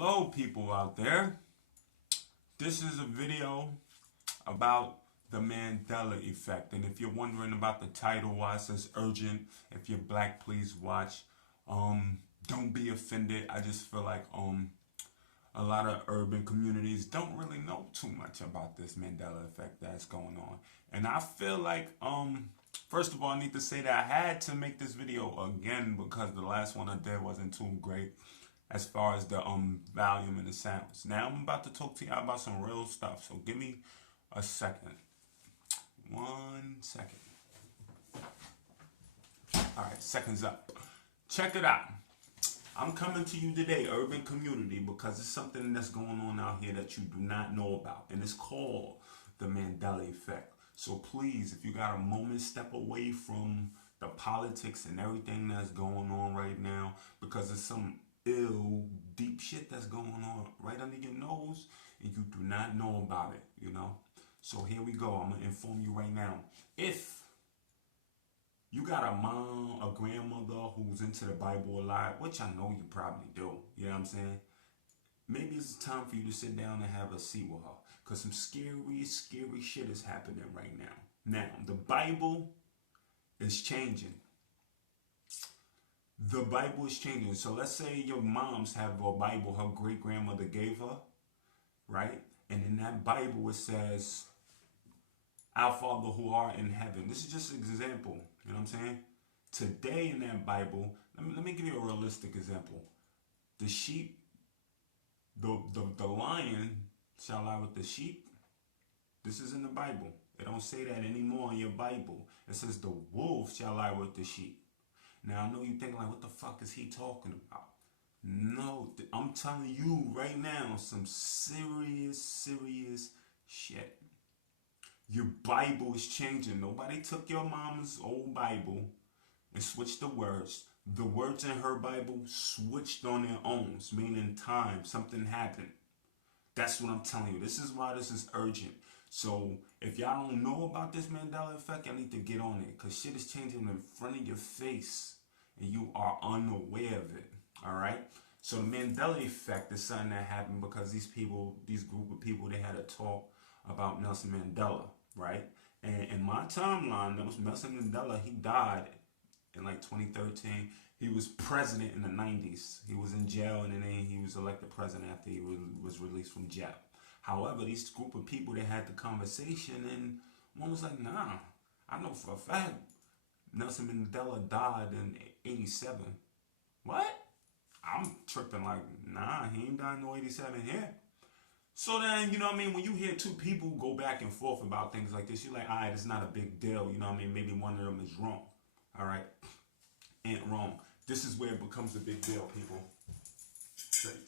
Hello, people out there. This is a video about the Mandela Effect. And if you're wondering about the title, why it says urgent, if you're black, please watch. Don't be offended. I just feel like a lot of urban communities don't really know too much about this Mandela Effect that's going on. And I feel like first of all, I need to say that I had to make this video again because the last one I did wasn't too great as far as the volume and the sounds. Now I'm about to talk to y'all about some real stuff, so give me a second. 1 second. Alright, seconds up. Check it out. I'm coming to you today, urban community, because it's something that's going on out here that you do not know about, and it's called the Mandela Effect. So please, if you got a moment, step away from the politics and everything that's going on right now, because it's some ill, deep shit that's going on right under your nose, and you do not know about it. So here we go. I'm gonna inform you right now. If you got a mom, a grandmother who's into the Bible a lot, which I know you probably do, you know what I'm saying? Maybe it's time for you to sit down and have a seat with her, because some scary, scary shit is happening right now. Now, the Bible is changing. The Bible is changing. So let's say your moms have a Bible her great grandmother gave her, right? And in that Bible it says, "Our Father who art in heaven." This is just an example. You know what I'm saying? Today in that Bible, let me give you a realistic example. The sheep, the lion shall lie with the sheep. This is in the Bible. It don't say that anymore in your Bible. It says the wolf shall lie with the sheep. Now, I know you think like, what the fuck is he talking about? No, I'm telling you right now, some serious, serious shit. Your Bible is changing. Nobody took your mama's old Bible and switched the words. The words in her Bible switched on their own, meaning time, something happened. That's what I'm telling you. This is why this is urgent. So if y'all don't know about this Mandela Effect, y'all need to get on it, because shit is changing in front of your face and you are unaware of it. Alright? So the Mandela Effect is something that happened because these group of people, they had a talk about Nelson Mandela, right? And in my timeline, Nelson Mandela, he died in like 2013. He was president in the 90s. He was in jail, and then he was elected president after he was released from jail. However, these group of people, they had the conversation, and one was like, nah, I know for a fact Nelson Mandela died in 87. What? I'm tripping like, nah, he ain't died in no 87 here. So then, you know what I mean, when you hear two people go back and forth about things like this, you're like, alright, it's not a big deal, you know what I mean? Maybe one of them is wrong. Alright? Ain't wrong. This is where it becomes a big deal, people.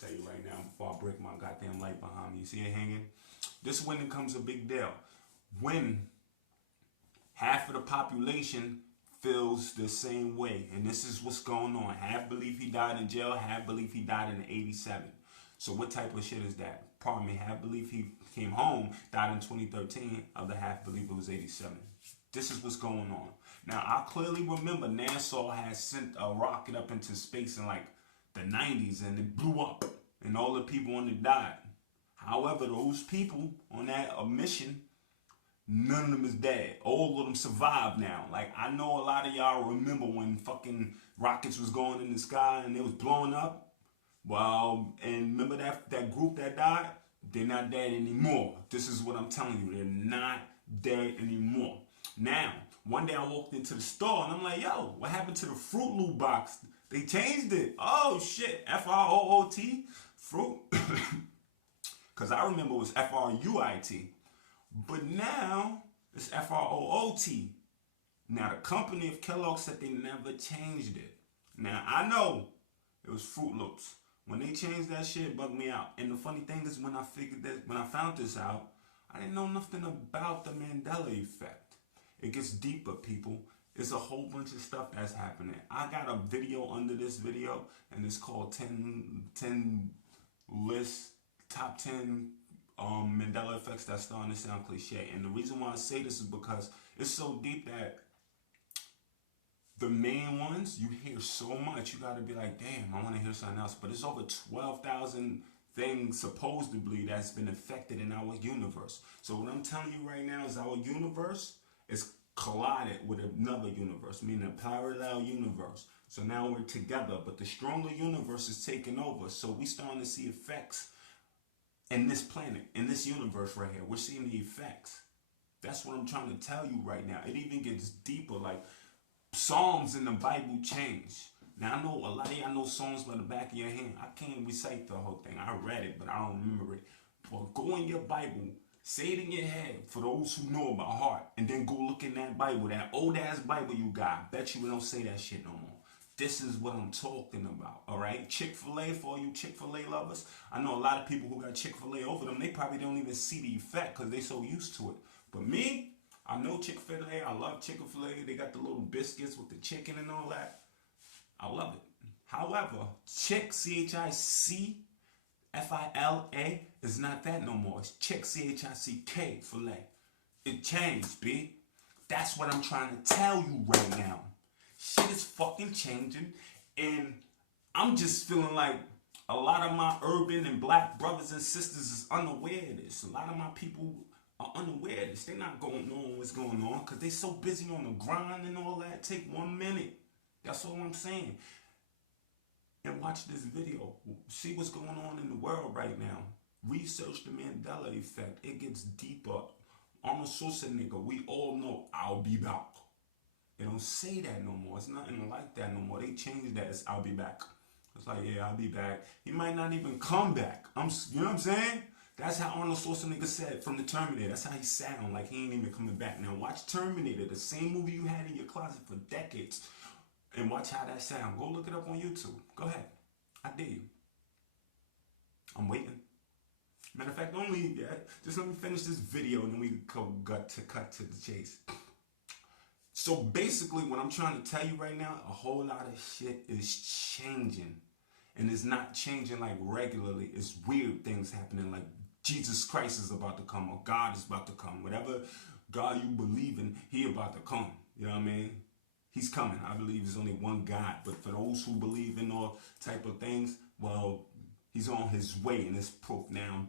Tell you right now, before I break my goddamn light behind me. You see it hanging? This is when it becomes a big deal. When half of the population feels the same way. And this is what's going on. Half believe he died in jail, half believe he died in 87. So what type of shit is that? Pardon me, half believe he came home, died in 2013, other half believe it was 87. This is what's going on. Now, I clearly remember NASA had sent a rocket up into space in like the 90s, and it blew up, and all the people on it died. However, those people on that mission, none of them is dead. All of them survived now. Like, I know a lot of y'all remember when fucking rockets was going in the sky and it was blowing up. Well, and remember that group that died? They're not dead anymore. This is what I'm telling you. They're not dead anymore. Now, one day I walked into the store and I'm like, yo, what happened to the Fruit Loop box? They changed it. Oh, shit. F-R-O-O-T? Fruit? Because I remember it was F-R-U-I-T. But now, it's F-R-O-O-T. Now, the company of Kellogg said they never changed it. Now, I know it was Fruit Loops. When they changed that shit, it bugged me out. And the funny thing is, when I found this out, I didn't know nothing about the Mandela Effect. It gets deeper, people. It's a whole bunch of stuff that's happening. I got a video under this video, and it's called 10 list, top 10 Mandela Effects that's starting to sound cliche. And the reason why I say this is because it's so deep that the main ones, you hear so much, you gotta be like, damn, I wanna hear something else. But it's over 12,000 things supposedly that's been affected in our universe. So what I'm telling you right now is our universe is collided with another universe, meaning a parallel universe. So now we're together, but the stronger universe is taking over. So we starting to see effects in this planet, in this universe right here. We're seeing the effects. That's what I'm trying to tell you right now. It even gets deeper. Like Psalms in the Bible change. Now I know a lot of y'all know Psalms by the back of your hand. I can't recite the whole thing. I read it, but I don't remember it. But go in your Bible, say it in your head for those who know about heart, and then go look in that Bible, that old ass Bible you got. Bet you we don't say that shit no more. This is what I'm talking about, all right? Chick-fil-A, for all you Chick-fil-A lovers. I know a lot of people who got Chick-fil-A over them, they probably don't even see the effect because they so used to it. But me, I know Chick-fil-A. I love Chick-fil-A. They got the little biscuits with the chicken and all that. I love it. However, Chick, Chick-fil-A, is not that no more. It's Chick, Chick, filet. It changed, B. That's what I'm trying to tell you right now. Shit is fucking changing, and I'm just feeling like a lot of my urban and black brothers and sisters is unaware of this. A lot of my people are unaware of this. They're not going on what's going on because they so busy on the grind and all that. Take 1 minute. That's all I'm saying. And watch this video. See what's going on in the world right now. Research the Mandela Effect. It gets deeper. Arnold Schwarzenegger, we all know I'll be back. They don't say that no more. It's nothing like that no more. They changed that. It's I'll be back. It's like, yeah, I'll be back. He might not even come back. You know what I'm saying? That's how Arnold Schwarzenegger said from the Terminator. That's how he sound, like he ain't even coming back. Now watch Terminator, the same movie you had in your closet for decades, and watch how that sound. Go look it up on YouTube. Go ahead. I dare you. I'm waiting. Matter of fact, don't leave yet. Just let me finish this video and then we go cut to the chase. So basically what I'm trying to tell you right now, a whole lot of shit is changing. And it's not changing like regularly. It's weird things happening, like Jesus Christ is about to come, or God is about to come. Whatever God you believe in, he about to come. You know what I mean? He's coming. I believe there's only one God. But for those who believe in all type of things, well, he's on his way, and it's proof. Now,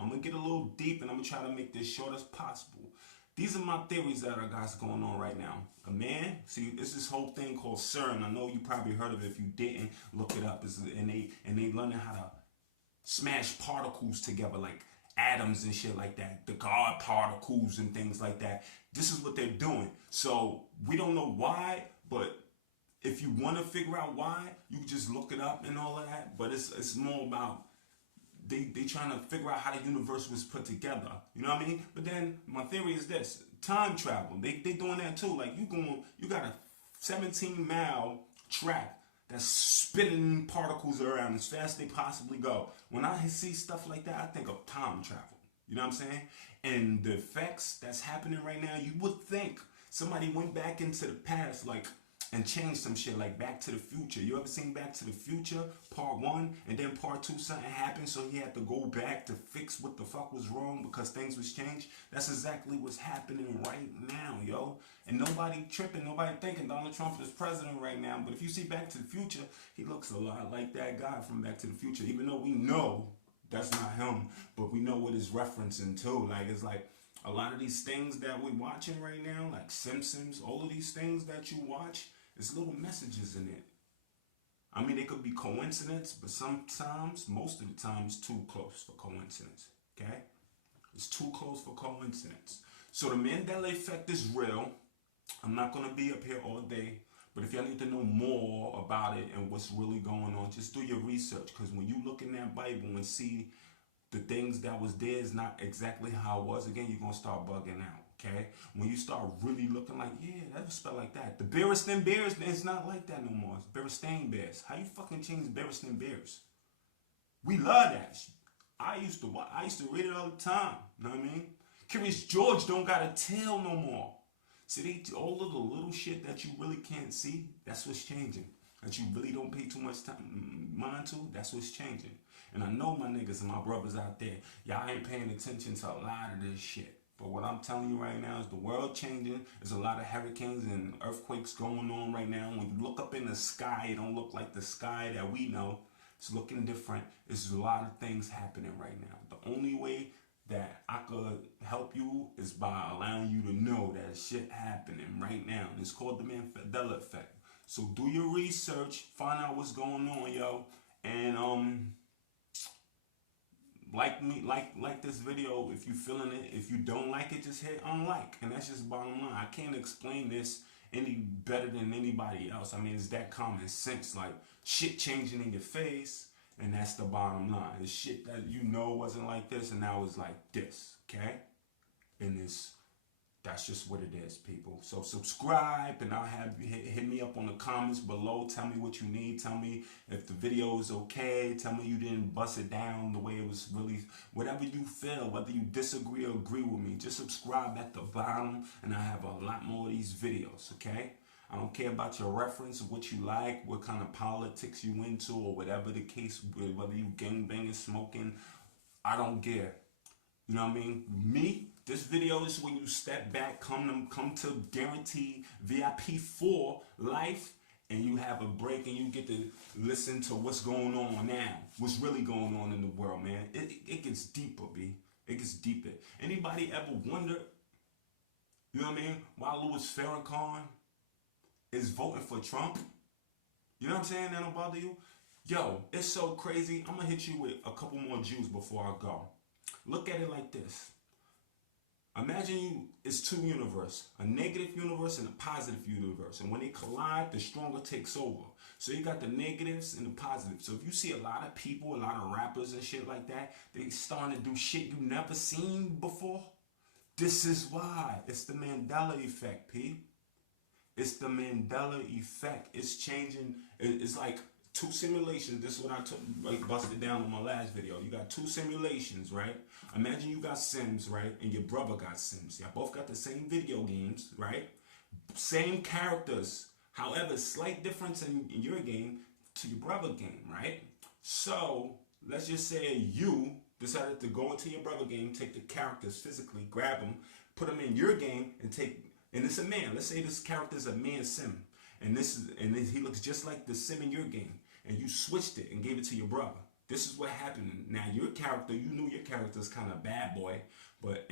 I'm going to get a little deep, and I'm going to try to make this short as possible. These are my theories that I got going on right now. A man, see, it's this whole thing called CERN. I know you probably heard of it. If you didn't, look it up. And they learning how to smash particles together, like atoms and shit like that. The God particles and things like that. This is what they're doing. So we don't know why, but if you want to figure out why, you can just look it up and all of that. But it's more about they trying to figure out how the universe was put together. You know what I mean? But then my theory is this: time travel. They doing that too. Like you got a 17-mile track that's spinning particles around as fast as they possibly go. When I see stuff like that, I think of time travel. You know what I'm saying? And the effects that's happening right now, you would think somebody went back into the past, like, and changed some shit, like Back to the Future. You ever seen Back to the Future part 1, and then part 2 something happened, so he had to go back to fix what the fuck was wrong because things was changed? That's exactly what's happening right now, yo. And nobody tripping, nobody thinking Donald Trump is president right now. But if you see Back to the Future, he looks a lot like that guy from Back to the Future, even though we know that's not him, but we know what it's referencing to. Like, it's like a lot of these things that we're watching right now, like Simpsons, all of these things that you watch, there's little messages in it. I mean, they could be coincidence, but sometimes, most of the time, it's too close for coincidence. Okay? It's too close for coincidence. So the Mandela Effect is real. I'm not going to be up here all day. But if y'all need to know more about it and what's really going on, just do your research. Because when you look in that Bible and see the things that was there is not exactly how it was, again, you're going to start bugging out. Okay, when you start really looking like, yeah, that was spelled like that. The Berenstain Bears, it's not like that no more. It's Berenstain Bears. How you fucking change Berenstain Bears? We love that. I used to read it all the time. You know what I mean? Curious George don't got a tail no more. See, all of the little shit that you really can't see, that's what's changing. That you really don't pay too much mind to, that's what's changing. And I know my niggas and my brothers out there, y'all ain't paying attention to a lot of this shit. But what I'm telling you right now is the world changing. There's a lot of hurricanes and earthquakes going on right now. When you look up in the sky, it don't look like the sky that we know. It's looking different. There's a lot of things happening right now. The only way that I could help you is by allowing you to know that shit happening right now. And it's called the Mandela Effect. So do your research, find out what's going on, yo, and like this video if you feeling it. If you don't like it, just hit unlike, and that's just bottom line. I can't explain this any better than anybody else. I mean, it's that common sense, like shit changing in your face, and that's the bottom line. It's shit that you know wasn't like this, and now it's like this, okay? And that's just what it is, people. So subscribe, and I'll have you hit me up on the comments below. Tell me what you need. Tell me if the video is okay. Tell me you didn't bust it down the way it was really. Whatever you feel, whether you disagree or agree with me, just subscribe at the bottom, and I have a lot more of these videos, okay? I don't care about your reference, what you like, what kind of politics you into, or whatever the case, whether you gangbanging, smoking. I don't care. You know what I mean? Me, this video is when you step back, come to guarantee VIP for life, and you have a break and you get to listen to what's going on now, what's really going on in the world, man. It gets deeper, B. It gets deeper. Anybody ever wonder, you know what I mean, why Louis Farrakhan is voting for Trump? You know what I'm saying? That don't bother you? Yo, it's so crazy. I'm gonna hit you with a couple more Jews before I go. Look at it like this. Imagine it's two universes, a negative universe and a positive universe. And when they collide, the stronger takes over. So you got the negatives and the positives. So if you see a lot of people, a lot of rappers and shit like that, they starting to do shit you never seen before. This is why. It's the Mandela Effect, P. It's the Mandela Effect. It's changing. It's like two simulations. This is what I took, like, busted down on my last video. You got two simulations, right? Imagine you got Sims, right? And your brother got Sims. Y'all both got the same video games, right? Same characters. However, slight difference in your game to your brother game, right? So, let's just say you decided to go into your brother game, take the characters physically, grab them, put them in your game, and it's a man. Let's say this character is a man Sim. And he looks just like the Sim in your game. And you switched it and gave it to your brother. This is what happened. Now your character, you knew your character's kind of bad boy, but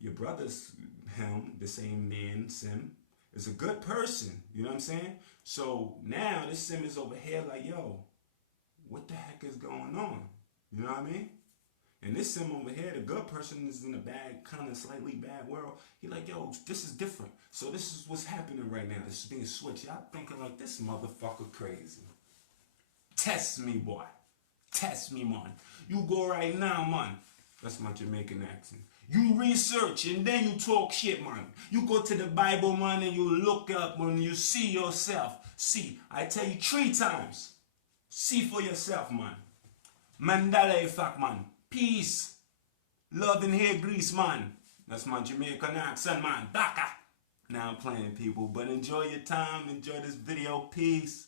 your brother's him, the same man, Sim, is a good person. You know what I'm saying? So now this Sim is over here like, yo, what the heck is going on? You know what I mean? And this Sim over here, the good person, is in a bad, kind of slightly bad world. He like, yo, this is different. So this is what's happening right now. This is being switched. Y'all thinking like, this motherfucker crazy. Test me, boy. Test me, man. You go right now, man. That's my Jamaican accent. You research and then you talk shit, man. You go to the Bible, man, and you look up when you see yourself. See, I tell you 3 times. See for yourself, man. Mandela Effect, man. Peace. Love in here, Greece, man. That's my Jamaican accent, man. Daka. Now I'm playing, people. But enjoy your time. Enjoy this video. Peace.